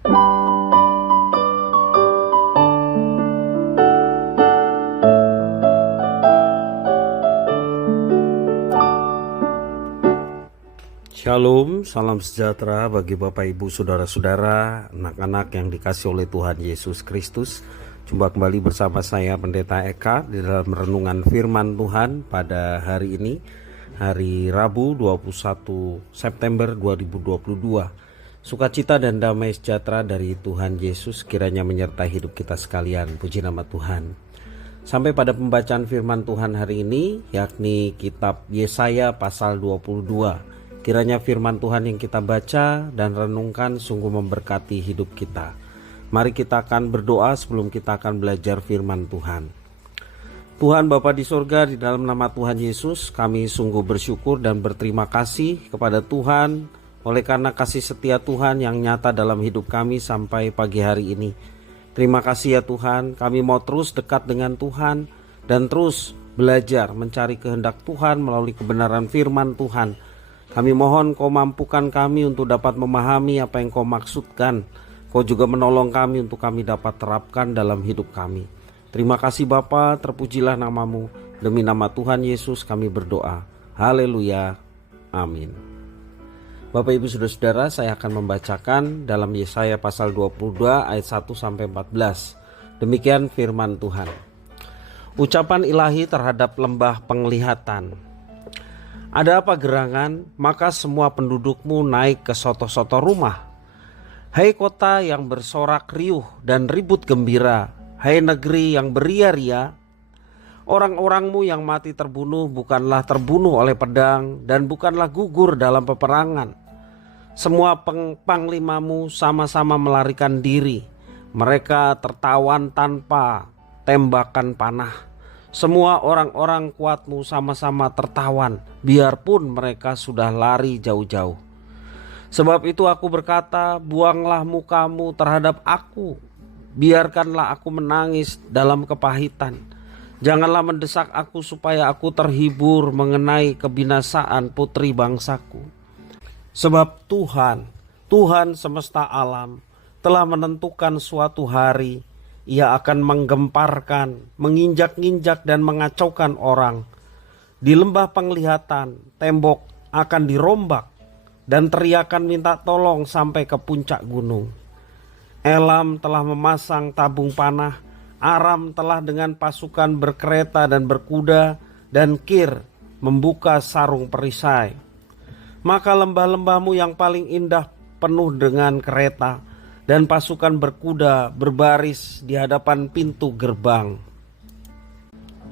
Shalom, salam sejahtera bagi Bapak Ibu Saudara-saudara, anak-anak yang dikasih oleh Tuhan Yesus Kristus. Jumpa kembali bersama saya Pendeta Eka di dalam renungan firman Tuhan pada hari ini, hari Rabu 21 September 2022. Sukacita dan damai sejahtera dari Tuhan Yesus kiranya menyertai hidup kita sekalian. Puji nama Tuhan. Sampai pada pembacaan firman Tuhan hari ini, yakni kitab Yesaya pasal 22. Kiranya firman Tuhan yang kita baca dan renungkan sungguh memberkati hidup kita. Mari kita akan berdoa sebelum kita akan belajar firman Tuhan. Tuhan Bapa di surga, di dalam nama Tuhan Yesus, kami sungguh bersyukur dan berterima kasih kepada Tuhan oleh karena kasih setia Tuhan yang nyata dalam hidup kami sampai pagi hari ini. Terima kasih ya Tuhan, kami mau terus dekat dengan Tuhan dan terus belajar mencari kehendak Tuhan melalui kebenaran firman Tuhan. Kami mohon Kau mampukan kami untuk dapat memahami apa yang Kau maksudkan. Kau juga menolong kami untuk kami dapat terapkan dalam hidup kami. Terima kasih Bapa, terpujilah namamu. Demi nama Tuhan Yesus kami berdoa. Haleluya. Amin. Bapak Ibu Saudara-saudara, saya akan membacakan dalam Yesaya pasal 22 ayat 1-14. Demikian firman Tuhan. Ucapan ilahi terhadap lembah penglihatan. Ada apa gerangan, maka semua pendudukmu naik ke soto-soto rumah. Hai kota yang bersorak riuh dan ribut gembira, hai negeri yang beria-ria, orang-orangmu yang mati terbunuh bukanlah terbunuh oleh pedang dan bukanlah gugur dalam peperangan. Semua panglimamu sama-sama melarikan diri, mereka tertawan tanpa tembakan panah. Semua orang-orang kuatmu sama-sama tertawan, biarpun mereka sudah lari jauh-jauh. Sebab itu aku berkata, buanglah mukamu terhadap aku, biarkanlah aku menangis dalam kepahitan. Janganlah mendesak aku supaya aku terhibur mengenai kebinasaan putri bangsaku. Sebab Tuhan semesta alam telah menentukan suatu hari, Ia akan menggemparkan, menginjak-injak dan mengacaukan orang. Di lembah penglihatan, tembok akan dirombak dan teriakan minta tolong sampai ke puncak gunung. Elam telah memasang tabung panah, Aram telah dengan pasukan berkereta dan berkuda, dan Kir membuka sarung perisai. Maka lembah-lembahmu yang paling indah penuh dengan kereta, dan pasukan berkuda berbaris di hadapan pintu gerbang.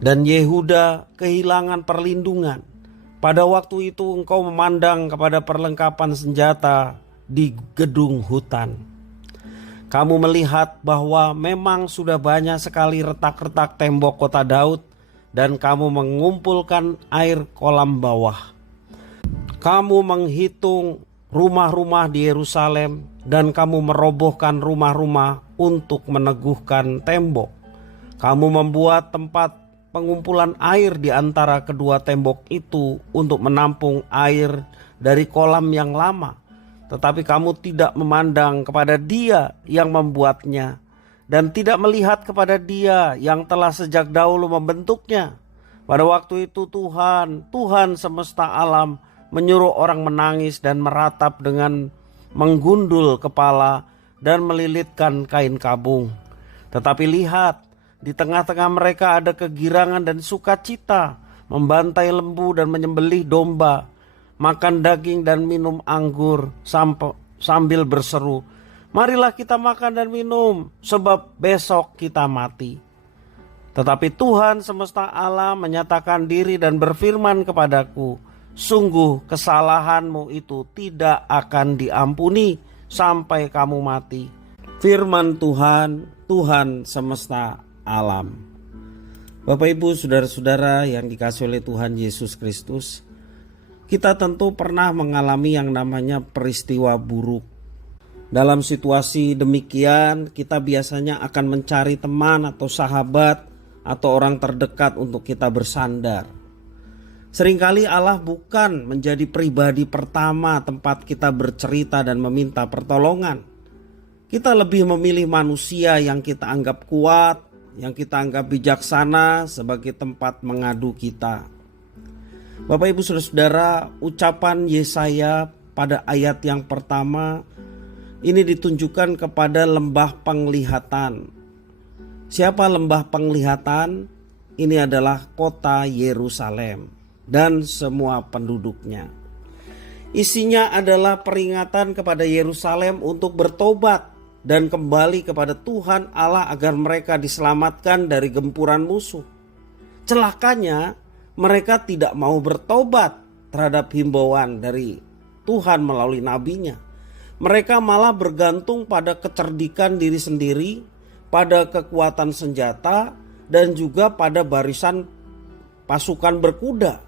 Dan Yehuda kehilangan perlindungan. Pada waktu itu engkau memandang kepada perlengkapan senjata di gedung hutan. Kamu melihat bahwa memang sudah banyak sekali retak-retak tembok kota Daud, dan kamu mengumpulkan air kolam bawah. Kamu menghitung rumah-rumah di Yerusalem, dan kamu merobohkan rumah-rumah untuk meneguhkan tembok. Kamu membuat tempat pengumpulan air di antara kedua tembok itu untuk menampung air dari kolam yang lama. Tetapi kamu tidak memandang kepada Dia yang membuatnya, dan tidak melihat kepada Dia yang telah sejak dahulu membentuknya. Pada waktu itu Tuhan semesta alam menyuruh orang menangis dan meratap dengan menggundul kepala dan melilitkan kain kabung. Tetapi lihat, di tengah-tengah mereka ada kegirangan dan sukacita, membantai lembu dan menyembelih domba, makan daging dan minum anggur sambil berseru, marilah kita makan dan minum, sebab besok kita mati. Tetapi Tuhan semesta alam menyatakan diri dan berfirman kepadaku, sungguh kesalahanmu itu tidak akan diampuni sampai kamu mati. Firman Tuhan semesta alam. Bapak Ibu Saudara-saudara yang dikasihi oleh Tuhan Yesus Kristus, kita tentu pernah mengalami yang namanya peristiwa buruk. Dalam situasi demikian, kita biasanya akan mencari teman atau sahabat atau orang terdekat untuk kita bersandar. Seringkali Allah bukan menjadi pribadi pertama tempat kita bercerita dan meminta pertolongan. Kita lebih memilih manusia yang kita anggap kuat, yang kita anggap bijaksana sebagai tempat mengadu kita. Bapak Ibu Saudara-saudara, ucapan Yesaya pada ayat yang pertama ini ditunjukkan kepada lembah penglihatan. Siapa lembah penglihatan? Ini adalah kota Yerusalem dan semua penduduknya. Isinya adalah peringatan kepada Yerusalem untuk bertobat dan kembali kepada Tuhan Allah agar mereka diselamatkan dari gempuran musuh. Celakanya mereka tidak mau bertobat terhadap himbauan dari Tuhan melalui nabinya. Mereka malah bergantung pada kecerdikan diri sendiri, pada kekuatan senjata, dan juga pada barisan pasukan berkuda.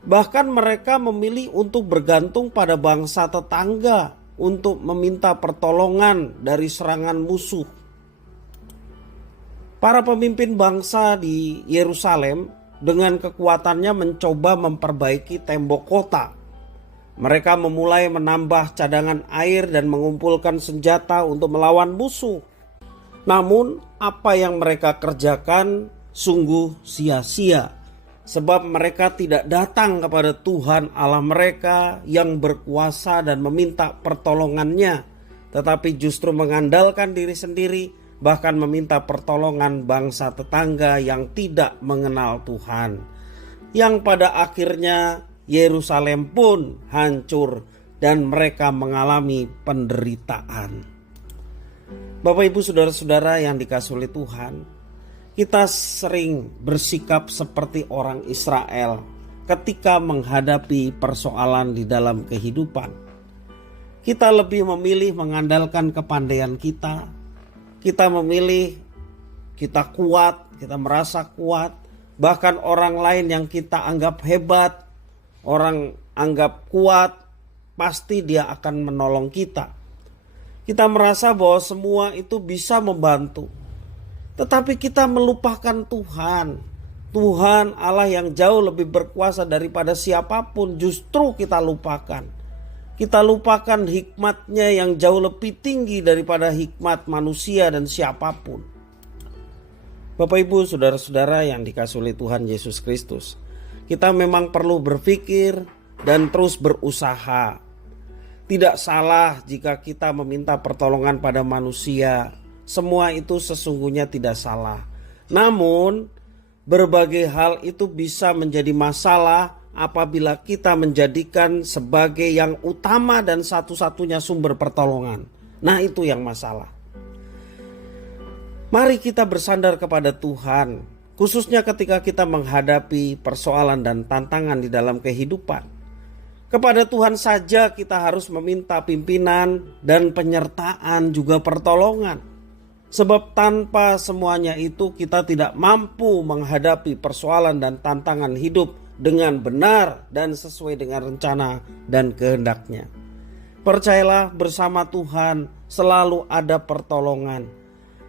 Bahkan mereka memilih untuk bergantung pada bangsa tetangga untuk meminta pertolongan dari serangan musuh. Para pemimpin bangsa di Yerusalem dengan kekuatannya mencoba memperbaiki tembok kota. Mereka memulai menambah cadangan air dan mengumpulkan senjata untuk melawan musuh. Namun apa yang mereka kerjakan sungguh sia-sia, sebab mereka tidak datang kepada Tuhan Allah mereka yang berkuasa dan meminta pertolongannya, tetapi justru mengandalkan diri sendiri, bahkan meminta pertolongan bangsa tetangga yang tidak mengenal Tuhan. Yang pada akhirnya Yerusalem pun hancur dan mereka mengalami penderitaan. Bapak Ibu Saudara-saudara yang dikasihi oleh Tuhan, kita sering bersikap seperti orang Israel ketika menghadapi persoalan di dalam kehidupan. Kita lebih memilih mengandalkan kepandaian kita. Kita memilih kita kuat, kita merasa kuat. Bahkan orang lain yang kita anggap hebat, orang anggap kuat, pasti dia akan menolong kita. Kita merasa bahwa semua itu bisa membantu. Tetapi kita melupakan Tuhan. Tuhan Allah yang jauh lebih berkuasa daripada siapapun justru kita lupakan. Kita lupakan hikmatnya yang jauh lebih tinggi daripada hikmat manusia dan siapapun. Bapak Ibu Saudara-saudara yang dikasihi oleh Tuhan Yesus Kristus, kita memang perlu berpikir dan terus berusaha. Tidak salah jika kita meminta pertolongan pada manusia. Semua itu sesungguhnya tidak salah. Namun berbagai hal itu bisa menjadi masalah apabila kita menjadikan sebagai yang utama dan satu-satunya sumber pertolongan. Nah, itu yang masalah. Mari kita bersandar kepada Tuhan, khususnya ketika kita menghadapi persoalan dan tantangan di dalam kehidupan. Kepada Tuhan saja kita harus meminta pimpinan dan penyertaan juga pertolongan. Sebab tanpa semuanya itu kita tidak mampu menghadapi persoalan dan tantangan hidup dengan benar dan sesuai dengan rencana dan kehendaknya. Percayalah, bersama Tuhan selalu ada pertolongan,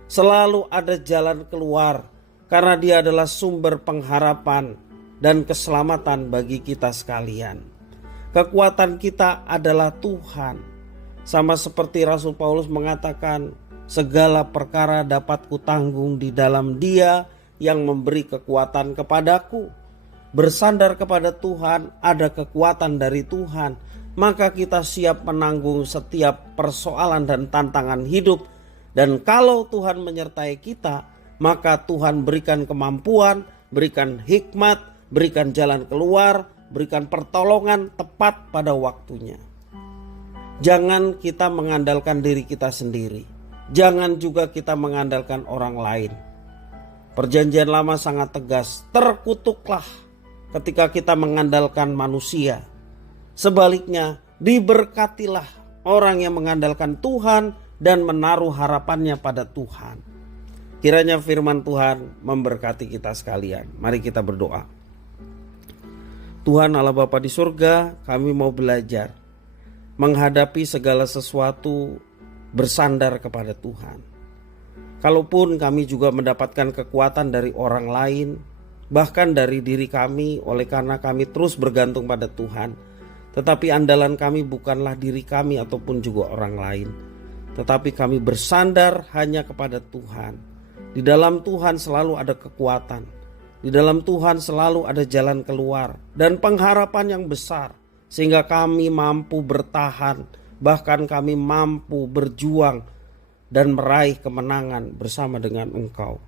selalu ada jalan keluar, karena Dia adalah sumber pengharapan dan keselamatan bagi kita sekalian. Kekuatan kita adalah Tuhan. Sama seperti Rasul Paulus mengatakan, segala perkara dapat kutanggung di dalam Dia yang memberi kekuatan kepadaku. Bersandar kepada Tuhan, ada kekuatan dari Tuhan, maka kita siap menanggung setiap persoalan dan tantangan hidup. Dan kalau Tuhan menyertai kita, maka Tuhan berikan kemampuan, berikan hikmat, berikan jalan keluar, berikan pertolongan tepat pada waktunya. Jangan kita mengandalkan diri kita sendiri. Jangan juga kita mengandalkan orang lain. Perjanjian lama sangat tegas, terkutuklah ketika kita mengandalkan manusia. Sebaliknya, diberkatilah orang yang mengandalkan Tuhan dan menaruh harapannya pada Tuhan. Kiranya firman Tuhan memberkati kita sekalian. Mari kita berdoa. Tuhan Allah Bapa di surga, kami mau belajar menghadapi segala sesuatu bersandar kepada Tuhan. Kalaupun kami juga mendapatkan kekuatan dari orang lain, bahkan dari diri kami, oleh karena kami terus bergantung pada Tuhan, tetapi andalan kami bukanlah diri kami ataupun juga orang lain. tetapi kami bersandar hanya kepada Tuhan. Di dalam Tuhan selalu ada kekuatan, di dalam Tuhan selalu ada jalan keluar dan pengharapan yang besar, sehingga kami mampu bertahan, bahkan kami mampu berjuang dan meraih kemenangan bersama dengan Engkau.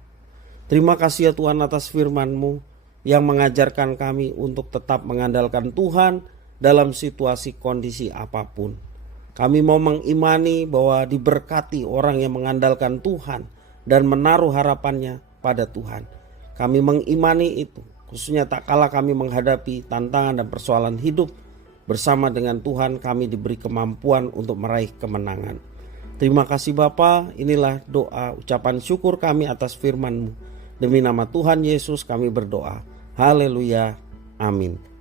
Terima kasih ya Tuhan atas firman-Mu yang mengajarkan kami untuk tetap mengandalkan Tuhan dalam situasi kondisi apapun. Kami mau mengimani bahwa diberkati orang yang mengandalkan Tuhan dan menaruh harapannya pada Tuhan. Kami mengimani itu, khususnya tak kala kami menghadapi tantangan dan persoalan hidup. Bersama dengan Tuhan kami diberi kemampuan untuk meraih kemenangan. Terima kasih Bapa, inilah doa ucapan syukur kami atas firman-Mu. Demi nama Tuhan Yesus kami berdoa. Haleluya. Amin.